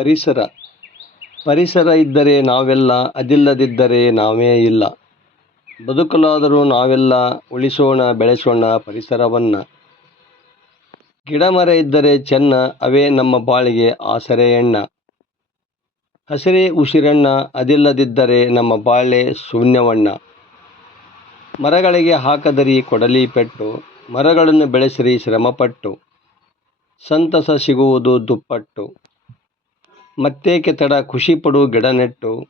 ಪರಿಸರ ಪರಿಸರ ಇದ್ದರೆ ನಾವೆಲ್ಲ, ಅದಿಲ್ಲದಿದ್ದರೆ ನಾವೇ ಇಲ್ಲ. ಬದುಕಲಾದರೂ ನಾವೆಲ್ಲ ಉಳಿಸೋಣ ಬೆಳೆಸೋಣ ಪರಿಸರವನ್ನು. ಗಿಡ ಮರ ಇದ್ದರೆ ಚೆನ್ನ, ಅವೇ ನಮ್ಮ ಬಾಳಿಗೆ ಆಸರೆಯಣ್ಣ. ಹಸಿರೇ ಉಸಿರಣ್ಣ, ಅದಿಲ್ಲದಿದ್ದರೆ ನಮ್ಮ ಬಾಳೆ ಶೂನ್ಯವಣ್ಣ. ಮರಗಳಿಗೆ ಹಾಕದರಿ ಕೊಡಲಿ ಪೆಟ್ಟು, ಮರಗಳನ್ನು ಬೆಳೆಸಿರಿ ಶ್ರಮಪಟ್ಟು. ಸಂತಸ ಸಿಗುವುದು ದುಪ್ಪಟ್ಟು. ಮತ್ತೇಕೆ ತಡ ಖುಷಿಪಡು ಗಿಡ ನೆಟ್ಟು,